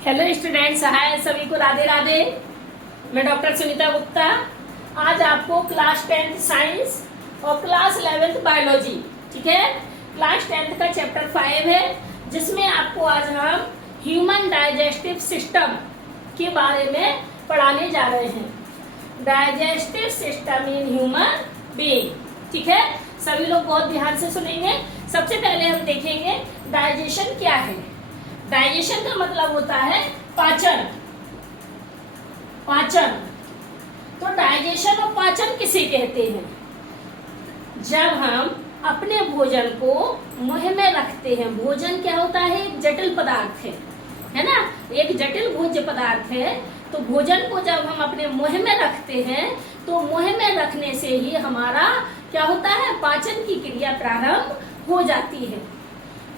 Hello students, हाय सभी को, राधे राधे। मैं डॉक्टर सुनीता गुप्ता आज आपको क्लास 10th साइंस और क्लास 11th बायोलॉजी, ठीक है, क्लास 10th का चैप्टर 5 है, जिसमें आपको आज हम ह्यूमन डाइजेस्टिव सिस्टम के बारे में पढ़ाने जा रहे हैं। Digestive system in human being, ठीक है। सभी लोग बहुत ध्यान से सुनेंगे। सबसे पहले हम देखेंगे डाइजेशन क्या है। डाइजेशन का मतलब होता है पाचन। पाचन तो डाइजेशन और पाचन किसे कहते हैं? जब हम अपने भोजन को मुंह में रखते हैं। भोजन क्या होता है? एक जटिल पदार्थ है ना, एक जटिल भोज्य पदार्थ है। तो भोजन को जब हम अपने मुंह में रखते हैं तो मुंह में रखने से ही हमारा क्या होता है? पाचन की क्रिया प्रारंभ हो जाती है।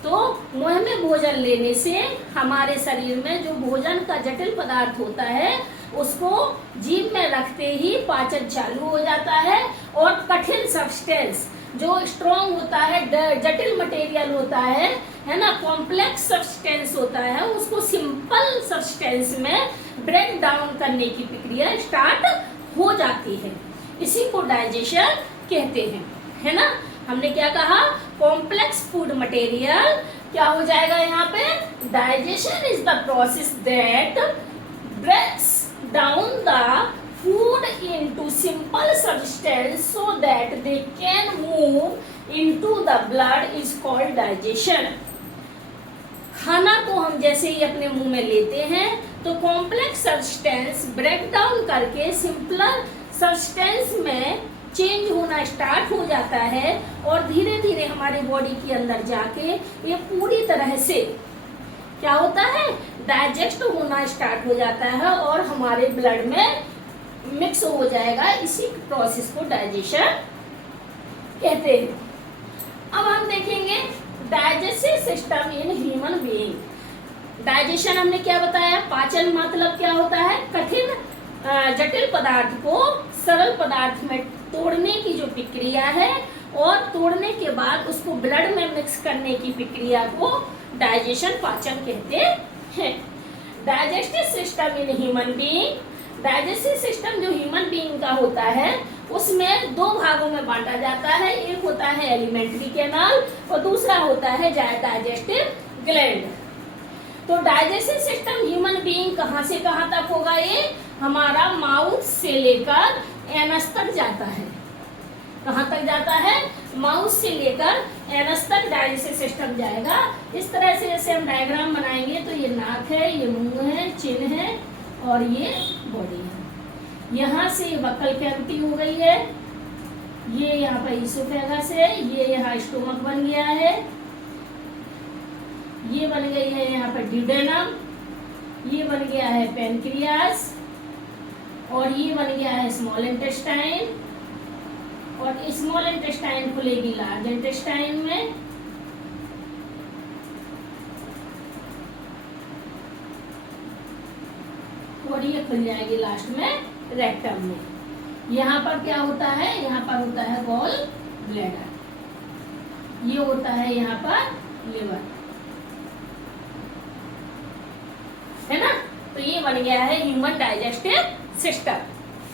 तो मुंह में भोजन लेने से हमारे शरीर में जो भोजन का जटिल पदार्थ होता है उसको जीभ में रखते ही पाचन चालू हो जाता है, और कठिन सब्सटेंस जो स्ट्रॉन्ग होता है, जटिल मटेरियल होता है ना, कॉम्प्लेक्स सब्सटेंस होता है, उसको सिंपल सब्सटेंस में ब्रेक डाउन करने की प्रक्रिया स्टार्ट हो जाती है। इसी को डाइजेशन कहते हैं, है ना। हमने क्या कहा? कॉम्प्लेक्स फूड मटेरियल क्या हो जाएगा यहाँ पे? Digestion is the process that breaks down the food into simple substance so that they can move into the blood is called digestion. खाना को हम जैसे ही अपने मुंह में लेते हैं तो कॉम्प्लेक्स सब्सटेंस ब्रेक डाउन करके सिंपलर सब्सटेंस में चेंज होना स्टार्ट हो जाता है, और धीरे धीरे हमारे बॉडी के अंदर जाके ये पूरी तरह से क्या होता है? डाइजेस्ट होना स्टार्ट हो जाता है और हमारे ब्लड में मिक्स हो जाएगा। इसी प्रोसेस को डाइजेशन कहते हैं। अब हम देखेंगे digestive system in human being. Digestion हमने क्या बताया? पाचन मतलब क्या होता है? कठिन जटिल पदार्थ को सरल पदार्थ में तोड़ने की जो प्रक्रिया है, और तोड़ने के बाद उसको ब्लड में मिक्स करने की प्रक्रिया को डाइजेशन, पाचन कहते हैं। Digestive system in human being. Digestive system जो ह्यूमन बीइंग का होता है उसमें दो भागों में बांटा जाता है। एक होता है एलिमेंट्री कैनाल और दूसरा होता है डाइजेस्टिव ग्लैंड। तो डाइजेस्टिव सिस्टम ह्यूमन बीइंग कहाँ से कहाँ तक होगा? ये हमारा माउथ से लेकर एनस तक जाता है। कहाँ तक जाता है? माउथ से लेकर एनस तक डाइजेस्टिव सिस्टम जाएगा। इस तरह से जैसे हम डायग्राम बनाएंगे तो ये नाक है, ये मुंह है, चिन है और ये बॉडी है। यहाँ से बक्कल कैविटी हो गई है, ये यहाँ पर ईसोफेगस है, ये यहाँ स्टोमक बन गया है, ये बन गई है यहाँ पर ड्यूडेनम, ये बन गया है पेनक्रियास, और ये बन गया है स्मॉल इंटेस्टाइन, और स्मॉल इंटेस्टाइन खुलेगी लार्ज इंटेस्टाइन में, और ये खुल जाएगी लास्ट में रेक्टम में। यहाँ पर क्या होता है? यहाँ पर होता है गॉल ब्लैडर, ये होता है यहाँ पर लिवर, है ना। तो ये बन गया है ह्यूमन डाइजेस्टिव सिस्टम,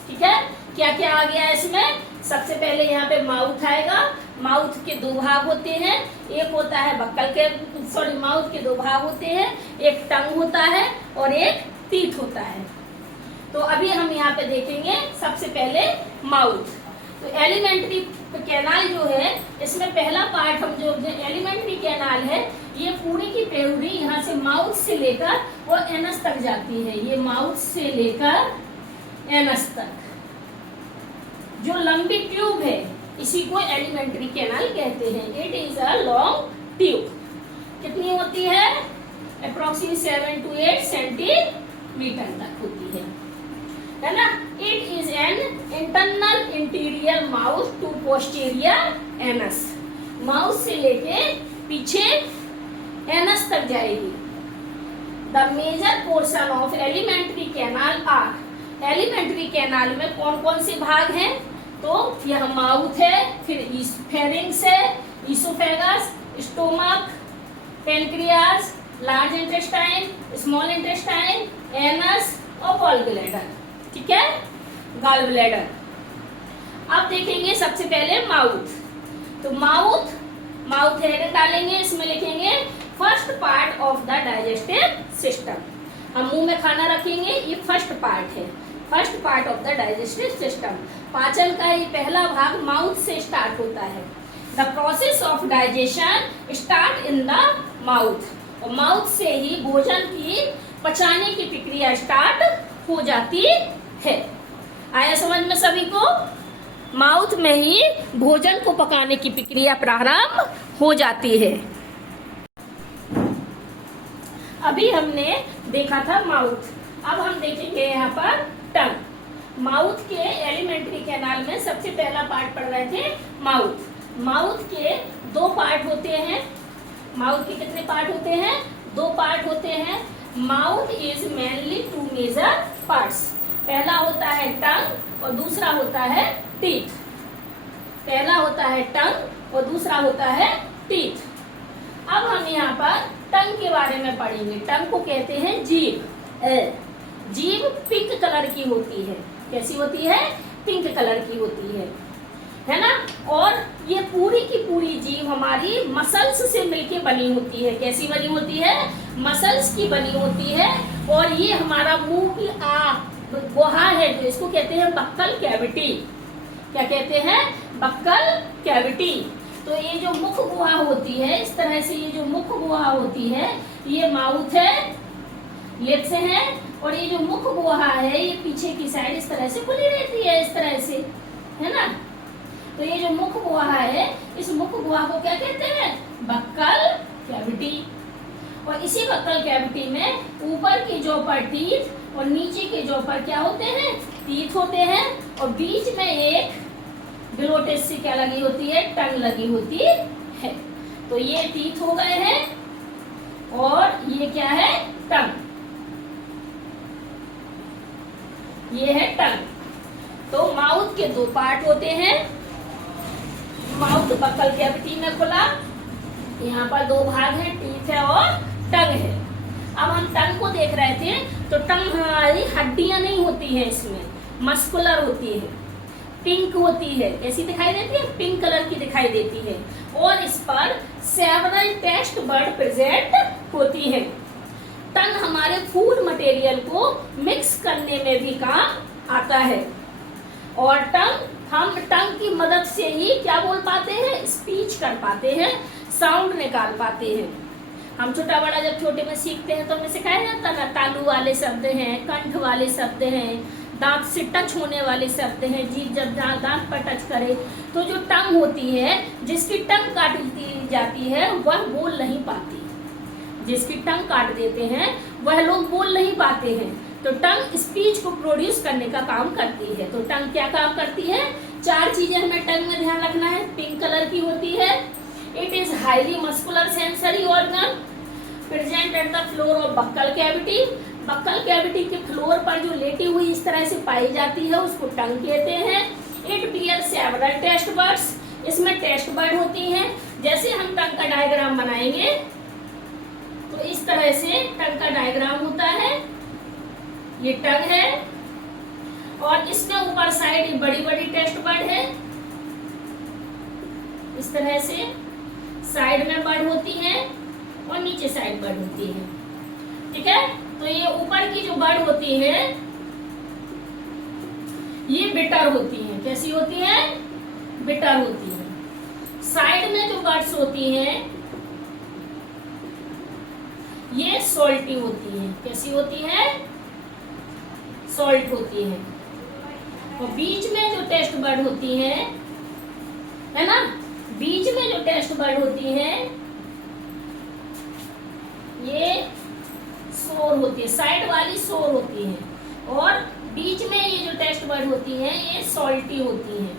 ठीक है। क्या क्या आ गया है इसमें? सबसे पहले यहाँ पे माउथ आएगा। माउथ के दो भाग होते हैं, एक होता है बक्कल के माउथ के दो भाग होते हैं, एक टंग होता है और एक टीथ होता है। तो अभी हम यहाँ पे देखेंगे सबसे पहले माउथ। तो एलिमेंट्री कैनाल जो है, इसमें पहला पार्ट हम जो एलिमेंट्री कैनाल है, ये पूरी की पूरी यहाँ से माउथ से लेकर और एनस तक जाती है। ये माउथ से लेकर एनस तक जो लंबी ट्यूब है इसी को एलिमेंट्री कैनाल कहते हैं। It is a long tube. कितनी होती है? अप्रोक्सीमेटली 7 to 8 सेंटीमीटर तक होती है ना। It is an internal interior mouth to posterior anus. Mouth से लेके पीछे एनस तक जाएगी। The major portion of alimentary canal are. Alimentary canal में कौन कौन से भाग हैं? तो यह माउथ है, फिर फेरिंग्स है, oesophagus, stomach, pancreas, large intestine, small intestine, anus और गॉल ब्लैडर। ठीक है, गॉल ब्लैडर। अब देखेंगे सबसे पहले माउथ। तो माउथ हेड डालेंगे, इसमें लिखेंगे first part of the digestive system. हम मुंह में खाना रखेंगे, ये फर्स्ट पार्ट है, first part of the digestive system. पाचन का ये पहला भाग माउथ से स्टार्ट होता है। The process of digestion start in the mouth. और माउथ से ही भोजन की पचाने की प्रक्रिया स्टार्ट हो जाती है। आया समझ में सभी को? माउथ में ही भोजन को पकाने की प्रक्रिया प्रारंभ हो जाती है। अभी हमने देखा था माउथ, अब हम देखेंगे यहाँ पर टंग। माउथ के एलिमेंट्री कैनाल में सबसे पहला पार्ट पढ़ रहे थे माउथ। माउथ के दो पार्ट होते हैं। माउथ के कितने पार्ट होते हैं? दो पार्ट होते हैं। Mouth is mainly two major parts. पहला होता है टंग और दूसरा होता है टीथ। पहला होता है टंग और दूसरा होता है टीथ। अब हम यहाँ पर टंग के बारे में पढ़ेंगे। टंग को कहते हैं जीभ। जीभ पिंक कलर की होती है। कैसी होती है? पिंक कलर की होती है ना। और ये पूरी की पूरी जीभ हमारी मसल्स से मिलके बनी होती है। कैसी बनी होती है? मसल्स की बनी होती है। और ये हमारा मुंह की गुहा है, जो इसको कहते हैं बक्कल कैविटी। क्या कहते हैं? Buccal cavity. तो ये जो मुख गुहा होती है, इस तरह से ये जो मुख गुहा होती है, ये माउथ है, लिप्स है। और ये जो मुख गुहा है, ये पीछे की साइड इस तरह से खुली रहती है, इस तरह से, है ना। तो ये जो मुख गुहा है, इस मुख गुहा को क्या कहते हैं? Buccal cavity. और इसी बक्कल कैविटी में ऊपर की जो पर टीथ और नीचे के जो पर क्या होते हैं? टीथ होते हैं। और बीच में एक ग्लोटिस से क्या लगी होती है? टंग लगी होती है। तो ये टीथ हो गए हैं और ये क्या है? टंग। ये है टंग। तो माउथ के दो पार्ट होते हैं। माउथ बक्कल कैविटी में खुला, यहाँ पर दो भाग हैं, टीथ है और टंग है। अब हम टंग को देख रहे थे, तो टंग हमारी हड्डियां नहीं होती है, इसमें मस्कुलर होती है, पिंक होती है। कैसी दिखाई देती है? पिंक कलर की दिखाई देती है। और इस पर सेवरल टेस्ट बर्ड प्रेजेंट होती है। टंग हमारे फूड मटेरियल को मिक्स करने में भी काम आता है। और हम टंग की मदद से ही क्या बोल पाते हैं? स्पीच कर पाते हैं, साउंड निकाल पाते हैं। हम छोटा बड़ा जब छोटे में सीखते हैं तो हमें सिखाया जाता है ना, तालू वाले शब्द हैं, कंठ वाले शब्द हैं, दांत से टच होने वाले शब्द हैं। जीभ जब दांत पर टच करे, तो जो टंग होती है, जिसकी टंग काट दी जाती है, वह बोल नहीं पाती। जिसकी टंग काट देते हैं वह लोग बोल नहीं पाते हैं। तो टंग स्पीच को प्रोड्यूस करने का काम करती है। तो टंग क्या काम करती है? चार चीजें हमें टंग में ध्यान रखना है। पिंक कलर की होती है। It is highly muscular sensory organ present at the floor of buccal cavity. Buccal cavity के फ्लोर पर जो लेटी हुई इस तरह से पाई जाती है, उसको टंग कहते हैं। It bear several taste buds. इसमें टेस्ट बर्ड होती हैं। जैसे हम टंग का डायग्राम बनाएंगे तो इस तरह से टंग का डायग्राम होता है। ये टंग है और इसमें ऊपर साइड बड़ी बड़ी टेस्ट बर्ड है। इस तरह से साइड में बर्ड होती है और नीचे साइड बर्ड होती है। ठीक है। तो ये ऊपर की जो बर्ड होती है, ये बिटर होती है। कैसी होती है? बिटर होती है। साइड में जो बर्ड्स होती हैं, ये सॉल्टी होती है। कैसी होती है? सॉल्ट होती है। और बीच में जो टेस्ट बर्ड होती है ना, बीच में जो टेस्ट बर्ड होती है, ये सोर होती है। साइड वाली सोर होती है। और बीच में ये जो टेस्ट बर्ड होती है, ये सॉल्टी होती है।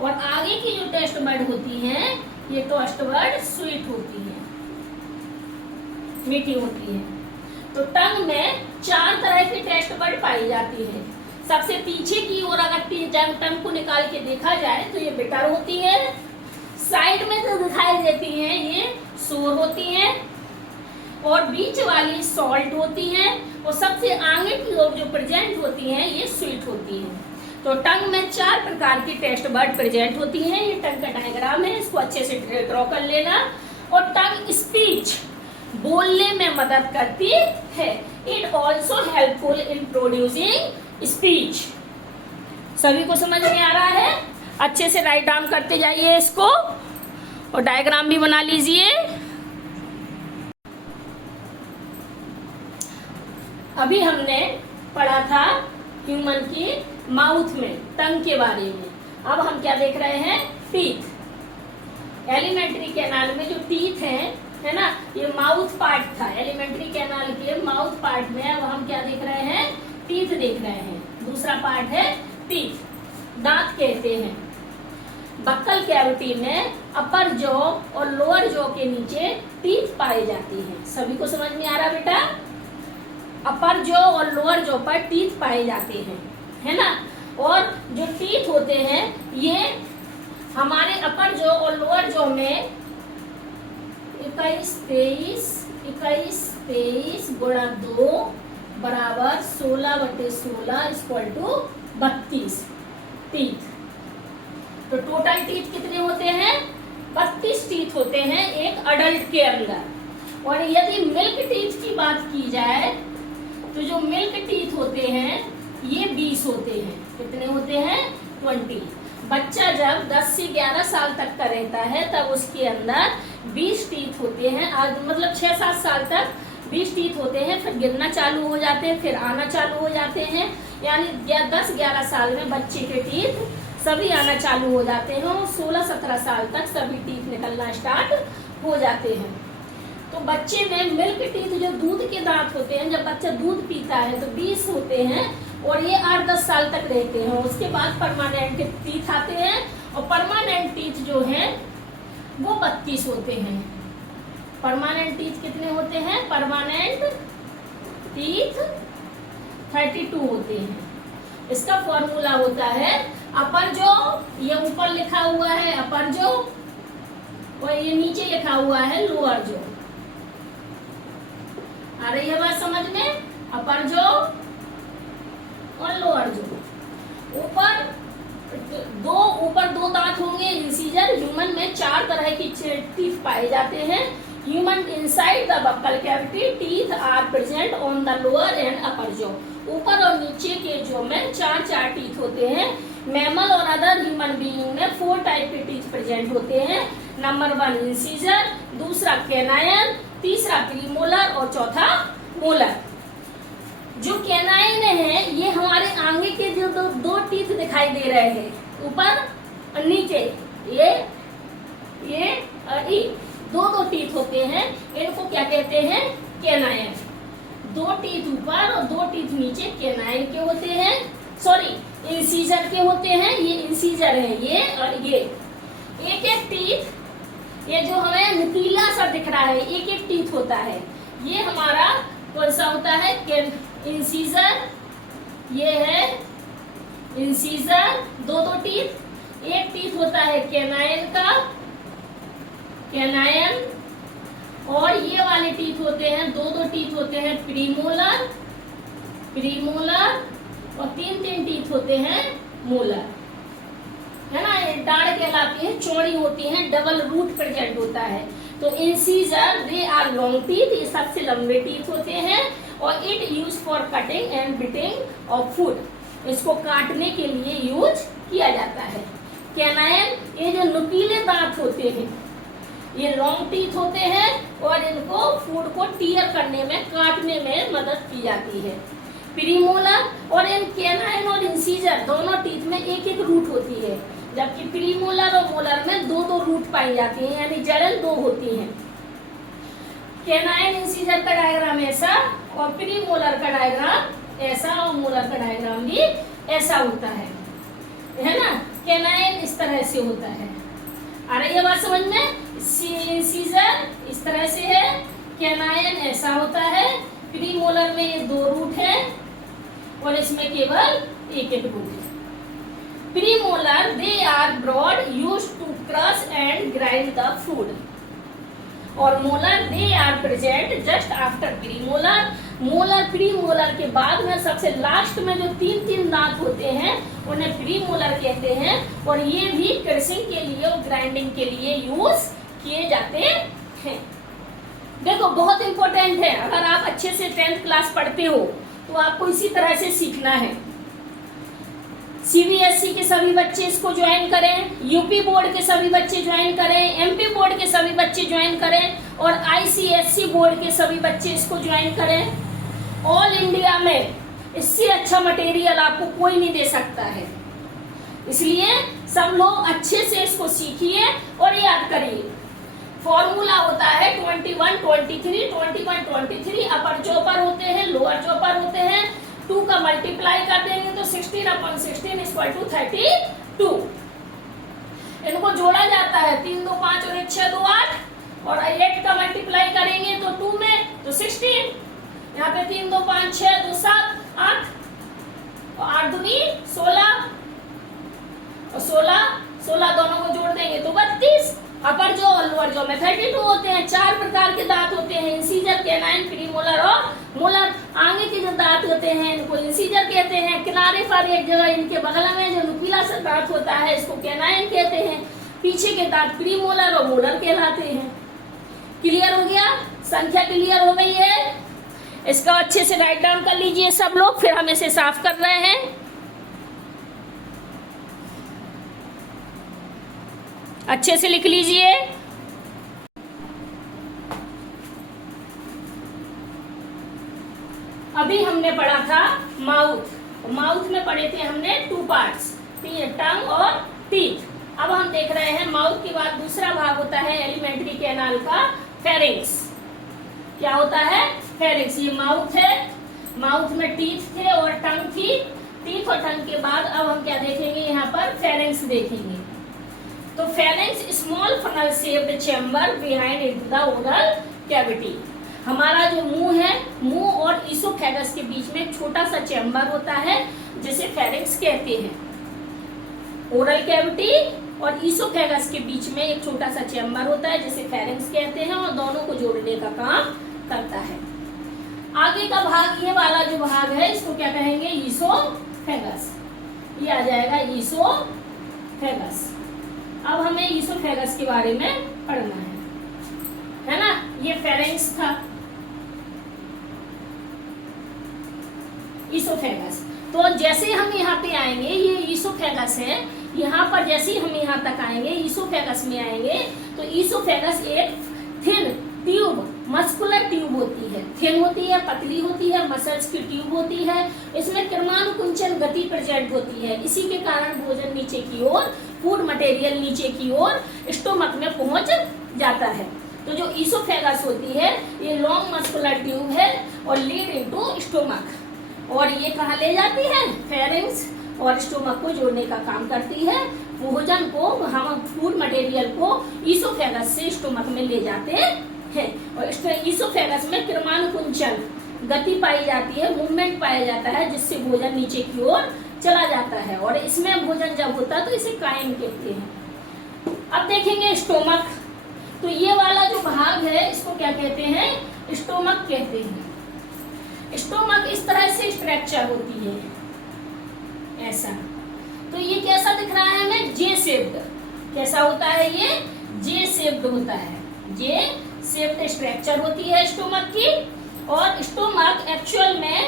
और आगे की जो टेस्ट बर्ड होती है, ये टेस्ट बर्ड स्वीट होती है, मीठी होती है। तो टंग में चार तरह की टेस्ट बर्ड पाई जाती है। सबसे पीछे की ओर अगर टंग को निकाल के देखा जाए तो ये बिटर होती है। साइड में जो दिखाई देती हैं, ये सोर होती हैं। और बीच वाली सॉल्ट होती हैं, और सबसे आगे की ओर जो प्रेजेंट होती हैं ये स्वीट होती हैं। तो टंग में 4 प्रकार की टेस्ट बर्ड प्रेजेंट होती हैं। ये टंग का डायग्राम है, इसको अच्छे से ड्रॉ कर लेना। और टंग स्पीच बोलने में मदद करती है। It also helpful in producing speech. सभी को समझ में आ रहा है? अच्छे से राइट डाउन करते जाइए इसको और डायग्राम भी बना लीजिए। अभी हमने पढ़ा था ह्यूमन की माउथ में टंग के बारे में। अब हम क्या देख रहे हैं? टीथ। एलिमेंट्री कैनाल में जो टीथ है ना, ये माउथ पार्ट था। एलिमेंट्री कैनाल के माउथ पार्ट में अब हम क्या देख रहे हैं? टीथ देख रहे हैं। दूसरा पार्ट है टीथ, दांत कहते हैं। बक्कल कैविटी में अपर जॉ और लोअर जॉ के नीचे टीथ पाए जाते हैं। सभी को समझ में आ रहा बेटा? अपर जॉ और लोअर जॉ पर टीथ पाए जाते हैं, है ना। और जो टीथ होते हैं ये हमारे अपर जॉ और लोअर जॉ में 21 23 गुणा 2 बराबर 16/16 इक्वल टू 32 टीथ। तो टोटल टीथ कितने होते हैं? 32 टीथ होते हैं एक अडल्ट के अंदर। और यदि मिल्क टीथ की बात की जाए तो जो मिल्क टीथ होते हैं ये 20 होते हैं। कितने होते हैं? 20। बच्चा जब 10 से 11 साल तक का रहता है तब उसके अंदर 20 टीथ होते हैं। मतलब 6-7 साल तक 20 टीथ होते हैं, फिर गिरना चालू हो जाते हैं, फिर आना चालू हो जाते हैं। यानी 10-11 साल में बच्चे के टीथ सभी आना चालू हो जाते हैं और 16-17 साल तक सभी टीथ निकलना स्टार्ट हो जाते हैं। तो बच्चे में मिल्क टीथ जो दूध के दांत होते हैं, जब बच्चा दूध पीता है तो 20 होते हैं और ये 8-10 साल तक रहते हैं। उसके बाद परमानेंट टीथ आते हैं और परमानेंट टीथ जो हैं वो 32 होते हैं। परमानेंट टीथ कितने होते हैं? परमानेंट टीथ 32 होते हैं। इसका फॉर्मूला होता है अपर जो, ये ऊपर लिखा हुआ है अपर जो और ये नीचे लिखा हुआ है लोअर जो। आ रही है बात समझ में? अपर जो और लोअर जो। ऊपर दो दांत होंगे इंसीजर। ह्यूमन में 4 तरह की टीथ पाए जाते हैं। Human inside the buccal cavity teeth are present on the lower and upper jaw. ऊपर और नीचे के जॉ में 4 टीथ होते हैं। मैमल और अदर ह्यूमन बीइंग में 4 टाइप के टीथ प्रेजेंट होते हैं। नंबर 1 इंसीजर, दूसरा कैनायन, तीसरा प्रीमोलर और चौथा मोलर। जो कैनाइन है ये हमारे आगे के जो दो टीथ दिखाई दे रहे हैं ऊपर और नीचे, ये और ये दो टीथ होते हैं। इनको क्या कहते हैं? कैनाइन। 2 टीथ ऊपर और 2 टीथ नीचे कैनाइन के होते हैं। सॉरी, इंसीजर के होते हैं। ये इंसीजर है ये और ये। एक टीथ, ये जो हमें नुकीला सा दिख रहा है, एक टीथ होता है। ये हमारा कौन सा होता है? इंसीजर। ये है इंसीजर, 2 टीथ। एक टीथ होता है कैनाइन का, कैनाइन। और ये वाले टीथ होते हैं 2 टीथ होते हैं प्रीमोलर, और 3 टीथ होते हैं मोलर, है ना। ये डाढ़ कहलाती है, चौड़ी होती है, डबल रूट प्रेजेंट होता है। तो incisor they are long teeth, ये सबसे लंबे टीथ होते हैं। और it use for cutting and biting of food, इसको काटने के लिए यूज किया जाता है। कैनाइन, ये जो नुकीले दांत होते हैं ये लॉन्ग टीथ होते हैं और इनको फूड को टीयर करने में, काटने में मदद की जाती है। प्रीमोलर, और इन कैनाइन और इंसीजर दोनों टीथ में एक रूट होती है, जबकि प्रीमोलर और मोलर में 2 रूट पाई जाती हैं, यानी जड़ें 2 होती हैं। कैनाइन इंसीजर का डायग्राम ऐसा और प्रीमोलर का डायग्राम ऐसा और मोलर का डायग्राम भी ऐसा होता है ना। कैनाइन इस तरह से होता है। आ रही है बात समझ में? इंसीजर इस तरह से है, कैनाइन ऐसा होता है, प्रीमोलर में ये 2 रूट है और इसमें केवल एक रूट है। Premolar they are broad used to crush and grind the food. और molar they are present just after premolar. Molar premolar के बाद में सबसे लास्ट में जो तीन तीन दांत होते हैं उन्हें प्री मोलर कहते हैं, और ये भी क्रशिंग के लिए और ग्राइंडिंग के लिए यूज किए जाते हैं। देखो बहुत इंपॉर्टेंट है, अगर आप अच्छे से 10th क्लास पढ़ते हो तो आपको इसी तरह से सीखना है। सीबीएसई के सभी बच्चे इसको ज्वाइन करें, यूपी बोर्ड के सभी बच्चे ज्वाइन करें, एमपी बोर्ड के सभी बच्चे ज्वाइन करें, और आईसीएसई बोर्ड के सभी बच्चे इसको ज्वाइन करें। ऑल इंडिया में इससे अच्छा मटेरियल आपको कोई नहीं दे सकता है, इसलिए सब लोग अच्छे से इसको सीखिए और याद करिए। फॉर्मूला होता है 21, 23, 21, 23 अपर चौपर होते हैं, लोअर चौपर होते हैं। 2 का मल्टीप्लाई कर देंगे तो 16/16 इक्वल टू 32। इनको जोड़ा जाता है 3 2 5 और 1 6 2 8, और 8 का मल्टीप्लाई करेंगे तो 2 में तो 16। यहाँ पे 3 2 5 6 2 7 8 और 8 दूनी 16 और 16 दोनों को जोड़ देंगे तो 32। अपर जो और लोअर जो में 32 होते हैं। 4 प्रकार के दांत होते हैं, इंसीजर, कैनाइन, प्रीमोलर और मोलर। आगे के जो दांत होते हैं इनको इंसीजर कहते हैं। किनारे पर एक जगह इनके बगल में जो नुकीला सा दांत होता है इसको कैनाइन कहते हैं। पीछे के दांत प्रीमोलर और मोलर कहलाते हैं। क्लियर हो गया? संख्या क्लियर हो गई है? इसका अच्छे से राइट डाउन कर लीजिए सब लोग, फिर हम इसे साफ कर रहे हैं। अच्छे से लिख लीजिए। अभी हमने पढ़ा था माउथ। माउथ में पढ़े थे हमने 2 पार्ट्स, टंग और टीथ। अब हम देख रहे हैं माउथ के बाद दूसरा भाग होता है एलिमेंट्री कैनाल का, फेरिंग्स। क्या होता है? फेरिंग्स। ये माउथ है, माउथ में टीथ थे और टंग थी। टीथ और टंग के बाद अब हम क्या देखेंगे? यहाँ पर फेरिंग्स देखेंगे। तो pharynx small funnel shaped chamber behind into the oral cavity. हमारा जो मुंह है, मुंह और ईसोफेगस के बीच में एक छोटा सा चैम्बर होता है जिसे फेरिंग्स कहते हैं। ओरल कैविटी और ईसोफेगस के बीच में एक छोटा सा चैम्बर होता है जिसे फेरिंग्स कहते हैं, और दोनों को जोड़ने का काम करता है। आगे का भाग, ये वाला जो भाग है इसको क्या कहेंगे? ईसोफेगस। ये आ जाएगा ईसोफेगस। अब हमें ईसोफेगस के बारे में पढ़ना है ना? ये फेरिंग्स था, ईसोफेगस। तो जैसे हम यहाँ पे आएंगे, ये ईसोफेगस है, यहाँ पर जैसे ही हम यहाँ तक आएंगे, ईसोफेगस में आएंगे, तो ईसोफेगस एक थिन ट्यूब, मस्कुलर ट्यूब होती है। थिन होती है, पतली होती है, मसल्स की ट्यूब होती है। इसमें क्रमानुकुंचन गति प्रेजेंट होती है। इसी के कारण भोजन नीचे की ओर, फूड मटेरियल नीचे की ओर स्टोमक में पहुंच जाता है। तो जो ईसोफेगस होती है ये लॉन्ग मस्कुलर ट्यूब है और लीड इनटू स्टोमक, और ये कहाँ ले जाती है? फेरिंग्स और स्टोमक को जोड़ने का काम करती है। भोजन को, हम फूड मटेरियल को ईसोफेगस से स्टोमक में ले जाते हैं, और ईसोफेगस में क्रमानुकुंचन गति पाई जाती है, मूवमेंट पाया जाता है, जिससे भोजन नीचे की ओर चला जाता है, और इसमें भोजन जब होता है तो इसे कायम कहते हैं। अब देखेंगे स्टोमक। तो ये वाला जो भाग है इसको क्या कहते हैं? स्टोमक कहते हैं। स्टोमक इस तरह से स्ट्रक्चर होती है, ऐसा। तो ये कैसा दिख रहा है हमें? जे शेप्ड। कैसा होता है ये? जे शेप्ड होता है। जे शेप्ड स्ट्रक्चर होती है स्टोमक की। और स्टोमक एक्चुअल में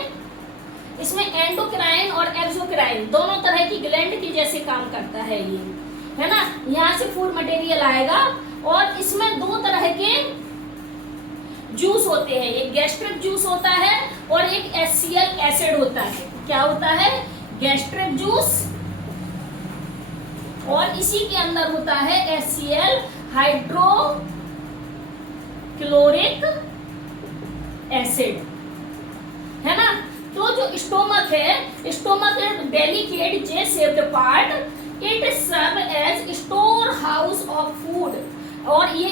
इसमें एंडोक्राइन और एक्सोक्राइन दोनों तरह की ग्लैंड की जैसे काम करता है ये, है ना? यहाँ से फूड मटेरियल आएगा, और इसमें 2 तरह के जूस होते हैं। एक गैस्ट्रिक जूस होता है और एक HCl एसिड होता है। क्या होता है? गैस्ट्रिक जूस, और इसी के अंदर होता है HCl हाइड्रोक्लोरिक एसिड, है ना? तो जो स्टोमक है, stomach delicate J shaped part, it serve as storehouse of food. और ये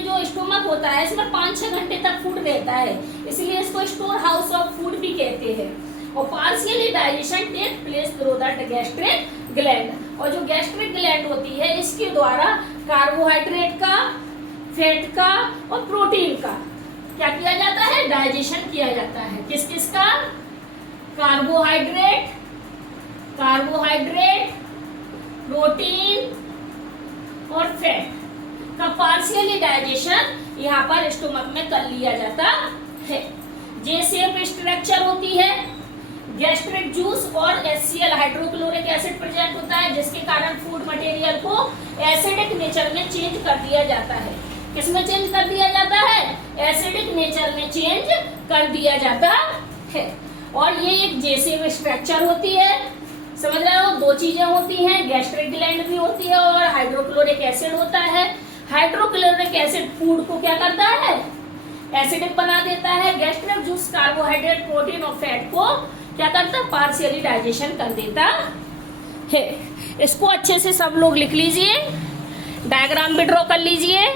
जो स्टोमक होता है इसमें 5-6 घंटे तक फूड रहता है, इसलिए इसको स्टोर हाउस ऑफ फूड भी कहते हैं। और partially digestion take place through the gastric gland. और जो गैस्ट्रिक ग्लैंड होती है इसके द्वारा कार्बोहाइड्रेट का, फैट का और प्रोटीन का क्या किया जाता है, डाइजेशन किया जाता है। किस किस का, कार्बोहाइड्रेट, प्रोटीन और फैट का पार्शियली डाइजेशन यहाँ पर स्टोमक में कर लिया जाता है। जे शेप स्ट्रक्चर होती है, गैस्ट्रिक जूस और HCl हाइड्रोक्लोरिक एसिड प्रेजेंट होता है, जिसके कारण फूड मटेरियल को एसिडिक नेचर में चेंज कर दिया जाता है। किसमें चेंज कर दिया जाता है, एसिडिक नेचर में चेंज कर दिया जाता है। और ये एक जे शेप स्ट्रक्चर होती है, समझ रहे हो, दो चीजें होती हैं, गैस्ट्रिक ग्लैंड भी होती है और हाइड्रोक्लोरिक एसिड होता है। हाइड्रोक्लोरिक एसिड फूड को क्या करता है, एसिडिक बना देता है। गैस्ट्रिक जूस कार्बोहाइड्रेट, प्रोटीन और फैट को क्या करता है, पार्शियली डाइजेशन कर देता है। इसको अच्छे से सब लोग लिख लीजिए, डायग्राम भी ड्रॉ कर लीजिए।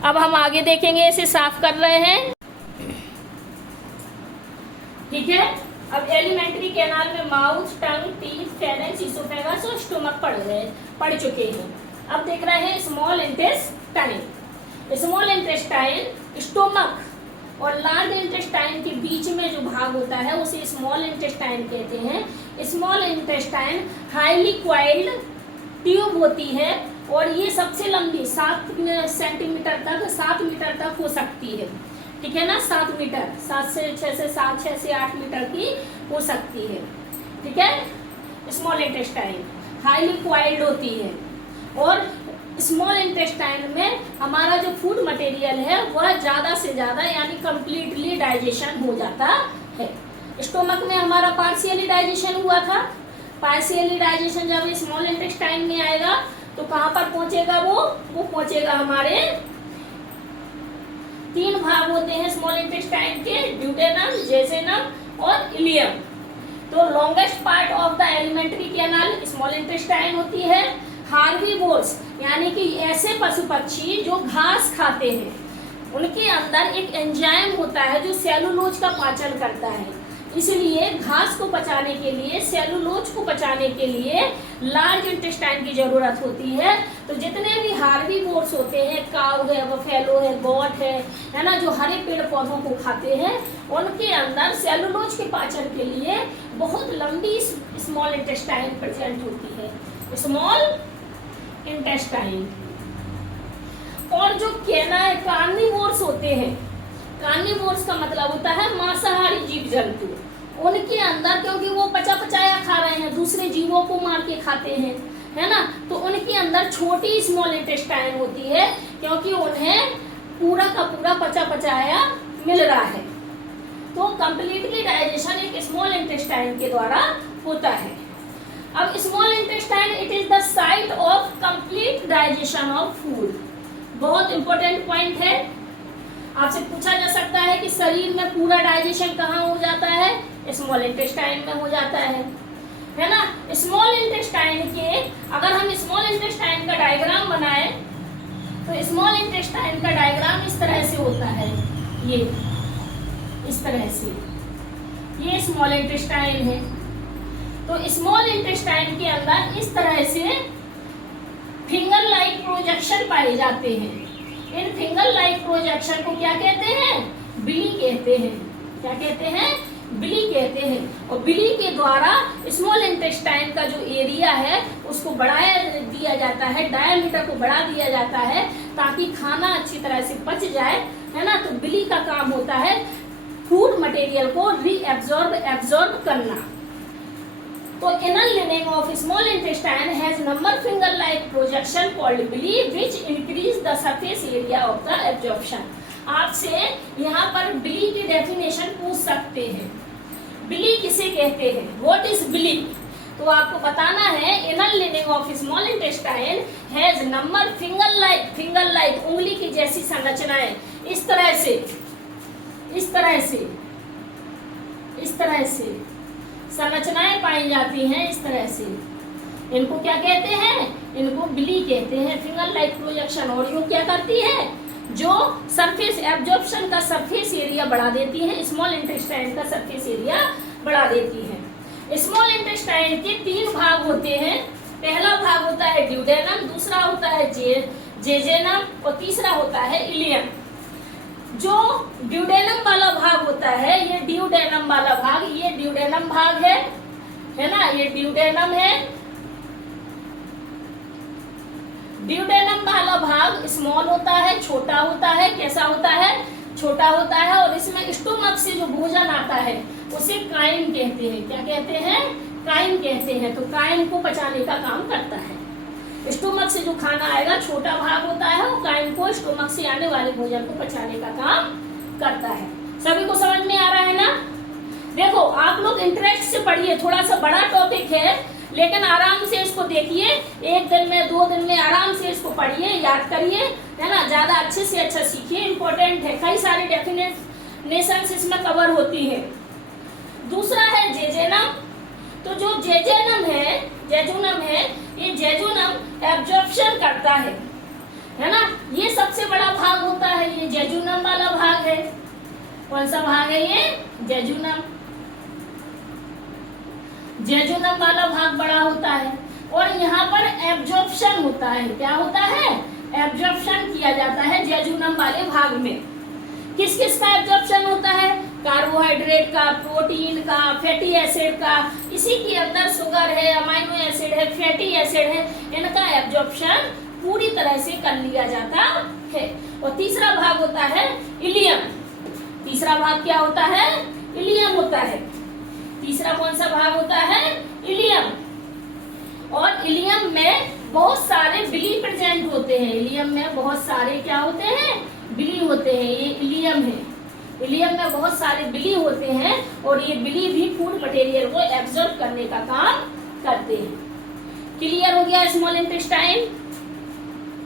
अब हम आगे देखेंगे, इसे साफ कर रहे हैं, ठीक है। अब एलिमेंट्री कैनाल में माउथ, टंग, टीथ, फेरेंक्स, इसोफेगस और स्टोमक पढ़ चुके हैं। अब देख रहे हैं small intestine. Small intestine stomach और लार्ज इंटेस्टाइन के बीच में जो भाग होता है उसे स्मॉल इंटेस्टाइन कहते हैं। Small intestine highly coiled tube होती है और ये सबसे लंबी 7 सेंटीमीटर तक, 7 मीटर तक हो सकती है, ठीक है ना, 7 मीटर, 7 से 6 से 7, 6 से 8 मीटर की हो सकती है, ठीक है। स्मॉल इंटेस्टाइन हाईली क्वाइल्ड होती है और स्मॉल इंटेस्टाइन में हमारा जो फूड मटेरियल है वह ज्यादा से ज्यादा यानी कंप्लीटली डाइजेशन हो जाता है। स्टोमक में हमारा पार्शियली डाइजेशन हुआ था। पार्शियली डाइजेशन जब स्मॉल इंटेस्टाइन में आएगा तो कहाँ पर पहुंचेगा, वो पहुंचेगा हमारे 3 भाग होते हैं स्मॉल इंटेस्टाइन के, ड्यूडेनम, जेजुनम और इलियम। तो longest part of the alimentary canal small intestine होती है। हार्बीवोर्स यानी कि ऐसे पशु पक्षी जो घास खाते हैं, उनके अंदर एक एंजाइम होता है जो सेलुलोज का पाचन करता है। इसलिए घास को पचाने के लिए, सेलुलोज को पचाने के लिए लार्ज इंटेस्टाइन की जरूरत होती है। तो जितने भी हार्बीवोर्स होते हैं, काऊ है, बफेलो है, गोट है ना, जो हरे पेड़ पौधों को खाते हैं, उनके अंदर सेलुलोज के पाचन के लिए बहुत लंबी स्मॉल इंटेस्टाइन प्रेजेंट होती है, स्मॉल इंटेस्टाइन। और जो कार्निवोर्स होते हैं, कार्निवोर्स का मतलब होता है मांसाहारी जीव जंतु, उनके अंदर क्योंकि वो पचाया खा रहे हैं, दूसरे जीवों को मार के खाते हैं, है ना, तो उनके अंदर छोटी स्मॉल इंटेस्टाइन होती है क्योंकि उन्हें पूरा का पूरा पचाया मिल रहा है। तो कंप्लीटली डाइजेशन एक स्मॉल इंटेस्टाइन के द्वारा होता है। अब small intestine it is the site of complete digestion of food. बहुत इंपॉर्टेंट पॉइंट है, आपसे पूछा जा सकता है कि शरीर में पूरा डाइजेशन कहाँ हो जाता है, स्मॉल इंटेस्टाइन में हो जाता है ना। स्मॉल इंटेस्टाइन के अगर हम स्मॉल इंटेस्टाइन का डायग्राम बनाए तो स्मॉल इंटेस्टाइन का डायग्राम इस तरह से होता है, ये इस तरह से, ये स्मॉल इंटेस्टाइन है। तो स्मॉल इंटेस्टाइन के अंदर इस तरह से फिंगर लाइक प्रोजेक्शन पाए जाते हैं। इन फिंगर लाइक प्रोजेक्शन को क्या कहते हैं, बिली कहते हैं। क्या कहते हैं, बिली कहते हैं। और बिली के द्वारा स्मॉल इंटेस्टाइन का जो एरिया है उसको बढ़ाया दिया जाता है, डायमीटर को बढ़ा दिया जाता है ताकि खाना अच्छी तरह से पच जाए, है ना। तो बिली का काम होता है फूड मटेरियल को एब्जॉर्ब करना। तो inner lining of small intestine has number finger like projection called villi which increase the surface area of the absorption। आपसे यहाँ पर बिली की डेफिनेशन पूछ सकते हैं, बिली किसे कहते हैं, व्हाट इज बिली। तो आपको बताना है inner lining of small intestine has number finger like उंगली की जैसी संरचनाएं, इस तरह से संरचनाएं पाई जाती हैं, इस तरह से। इनको क्या कहते हैं, इनको बिली कहते हैं, फिंगर लाइक प्रोजेक्शन। और ये क्या करती है, जो सरफेस एब्जॉर्प्शन का सरफेस एरिया बढ़ा देती है, स्मॉल इंटेस्टाइन का सरफेस एरिया बढ़ा देती है। स्मॉल इंटेस्टाइन के 3 भाग होते हैं। पहला भाग होता है ड्यूडेनम, दूसरा होता है जेजेनम, और तीसरा होता है इलियम। जो ड्यूडेनम वाला भाग होता है, ये ड्यूडेनम वाला भाग, ये ड्यूडेनम भाग है ना, ये ड्यूडेनम है। ड्यूडेनम वाला भाग स्मॉल होता है, छोटा होता है। कैसा होता है? छोटा होता है। और इसमें स्टोमक से जो भोजन आता है उसे काइम कहते हैं। क्या कहते हैं? काइम कहते हैं। तो काइम को पचाने का काम करता है। स्टोमक से जो खाना आएगा, छोटा भाग होता है, वो काइम को स्टोमक से आने वाले भोजन को पचाने का काम करता है। सभी को समझ में आ रहा है ना? देखो, आप लोग इंटरेस्ट से पढ़िए, थोड़ा सा बड़ा टॉपिक है, लेकिन आराम से इसको देखिए। 1 दिन में 2 दिन में आराम से इसको पढ़िए, याद करिए, है ना। ज्यादा अच्छे से अच्छा सीखिए, इंपॉर्टेंट है। कई सारी डेफिनेशंस इसमें कवर होती है। दूसरा है जेजेनम। तो जो जेजेनम है, ये जेजुनम एब्जॉर्प्शन करता है ना। ये सबसे बड़ा भाग होता है, ये जेजुनम वाला भाग है। कौन सा भाग है ये? जेजुनम। जेजुनम वाला भाग बड़ा होता है। और यहाँ पर एब्जॉर्प्शन होता है। क्या होता है? एब्जॉर्प्शन किया जाता है जेजुनम वाले भाग में। किस किस का एब्जॉर्प्शन होता है? कार्बोहाइड्रेट का, प्रोटीन का, फैटी एसिड का। इसी के अंदर शुगर है, अमाइनो एसिड है, फैटी एसिड है। इनका एब्जॉर्प्शन पूरी तरह से कर लिया जाता है। और तीसरा भाग होता है इलियम। तीसरा भाग क्या होता है? इलियम होता है। तीसरा कौन सा भाग होता है? इलियम। और इलियम में बहुत सारे बिली प्रेजेंट होते हैं। इलियम में बहुत सारे क्या होते हैं? बिली होते हैं। ये इलियम है। इलियम में बहुत सारे बिली होते हैं, और ये बिली भी फूड मटेरियल को एब्जॉर्ब करने का काम करते हैं। क्लियर हो गया स्मॉल इंटेस्टाइन?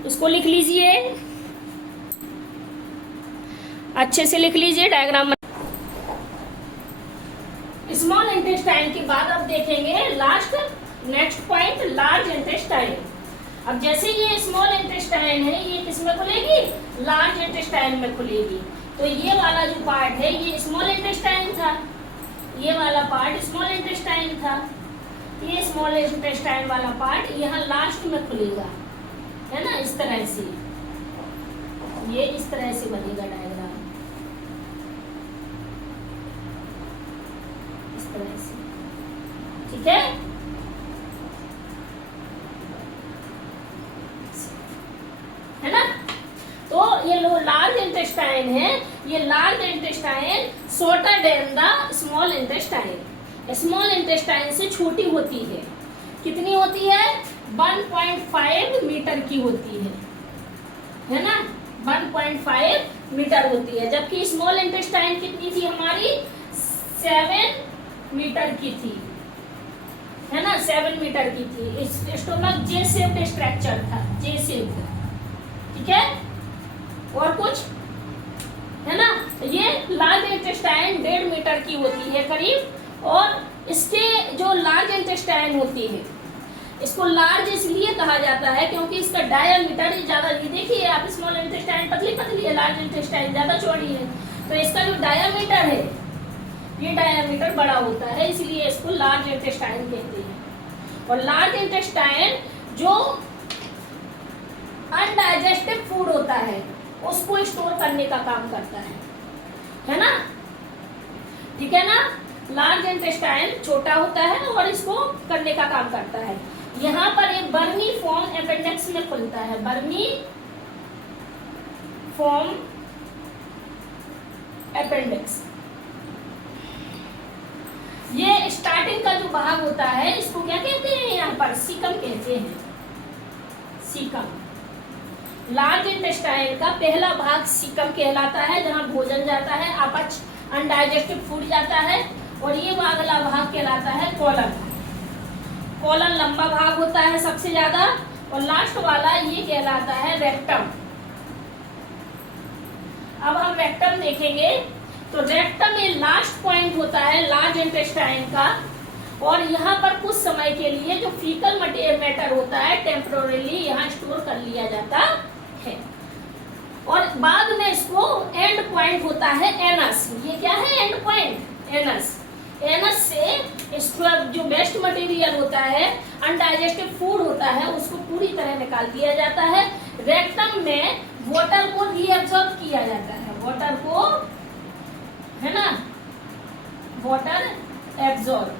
इसको लिख लीजिए, अच्छे से लिख लीजिए डायग्राम। स्मॉल इंटेस्टाइन के बाद अब देखेंगे नेक्स्ट पॉइंट, लार्ज इंटेस्टाइन। अब जैसे ये स्मॉल इंटेस्टाइन है, ये किसमें खुलेगी? लार्ज इंटेस्टाइन में खुलेगी। तो ये वाला जो पार्ट है, ये स्मॉल इंटेस्टाइन था। ये वाला पार्ट स्मॉल इंटेस्टाइन था। ये स्मॉल इंटेस्टाइन वाला पार्ट यहाँ लास्ट में खुलेगा, है ना। इस तरह से, ये इस तरह से बनेगा डायग्राम, इस तरह से। ठीक है ना। तो ये लार्ज इंटेस्टाइन है। ये large intestine shorter than the small intestine. Small intestine से छोटी होती है। कितनी होती है? 1.5 मीटर की होती है ना। 1.5 मीटर होती है, जबकि स्मॉल इंटेस्टाइन कितनी थी हमारी? 7 मीटर की थी, है ना। 7 मीटर की थी। स्टोमक जे शेप्ड स्ट्रक्चर था, जे शेप्ड। ठीक है। और कुछ है ना। ये लार्ज इंटेस्टाइन 1.5 मीटर की होती है करीब। और इसके जो लार्ज इंटेस्टाइन होती है, इसको लार्ज इसलिए कहा जाता है क्योंकि इसका डायामीटर ज्यादा। ये देखिए आप, स्मॉल इंटेस्टाइन पतली पतली है, लार्ज इंटेस्टाइन ज्यादा चौड़ी है। तो इसका जो डायामीटर है, ये डायामीटर बड़ा होता है, इसलिए इसको लार्ज इंटेस्टाइन कहते हैं। और लार्ज इंटेस्टाइन जो अनडाइजेस्टिव फूड होता है उसको स्टोर करने का काम करता है ना। ठीक है ना। लार्ज इंटेस्टाइन छोटा होता है और इसको करने का काम करता है। यहाँ पर एक बर्नी फॉर्म अपेंडिक्स में खुलता है। बर्नी फॉर्म अपेंडिक्स, ये स्टार्टिंग का जो भाग होता है, इसको क्या कहते हैं? यहाँ पर सीकम कहते हैं। सीकम। लार्ज इंटेस्टाइन का पहला भाग सीकम कहलाता है, जहाँ भोजन जाता है, अपच अनडाइजेस्टिव फूड जाता है। और ये अगला भाग कहलाता है कॉलन। कॉलन लंबा भाग होता है सबसे ज्यादा। और लास्ट वाला ये कहलाता है रेक्टम। अब हम रेक्टम देखेंगे। तो रेक्टम में लास्ट पॉइंट होता है लार्ज इंटेस्टाइन का। और यहाँ पर कुछ समय के लिए जो फीकल मैटर होता है, टेम्पोरली यहाँ स्टोर कर लिया जाता है। और बाद में इसको एंड पॉइंट होता है एनस। ये क्या है? And point anus. एनस से इसको जो वेस्ट मटेरियल होता है, अनडाइजेस्टिव फूड होता है, उसको पूरी तरह निकाल दिया जाता है। रेक्टम में वाटर को रीअब्सॉर्ब किया जाता है, वाटर को, है ना, वाटर एब्जॉर्ब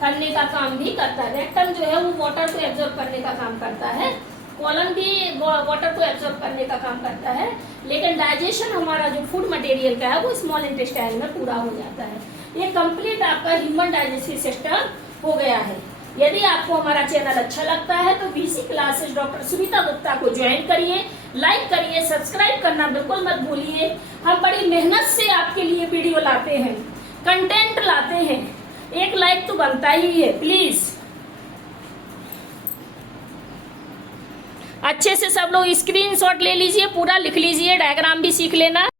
करने का काम भी करता है। रेक्टम जो है वो वाटर को एब्जॉर्ब करने का काम करता है, कॉलन भी वाटर को एब्जॉर्ब करने का काम करता है, लेकिन डाइजेशन हमारा जो फूड मटेरियल का है वो स्मॉल इंटेस्टाइन में पूरा हो जाता है। ये कंप्लीट आपका ह्यूमन डाइजेस्टिव सिस्टम हो गया है। यदि आपको हमारा चैनल अच्छा लगता है तो BC classes doctor Sunita Gupta को ज्वाइन करिए, लाइक करिए, सब्सक्राइब करना बिल्कुल मत भूलिए। हम बड़ी मेहनत से आपके लिए वीडियो लाते हैं, कंटेंट लाते हैं, एक लाइक तो बनता ही है प्लीज। अच्छे से सब लोग स्क्रीनशॉट ले लीजिए, पूरा लिख लीजिए, डायग्राम भी सीख लेना।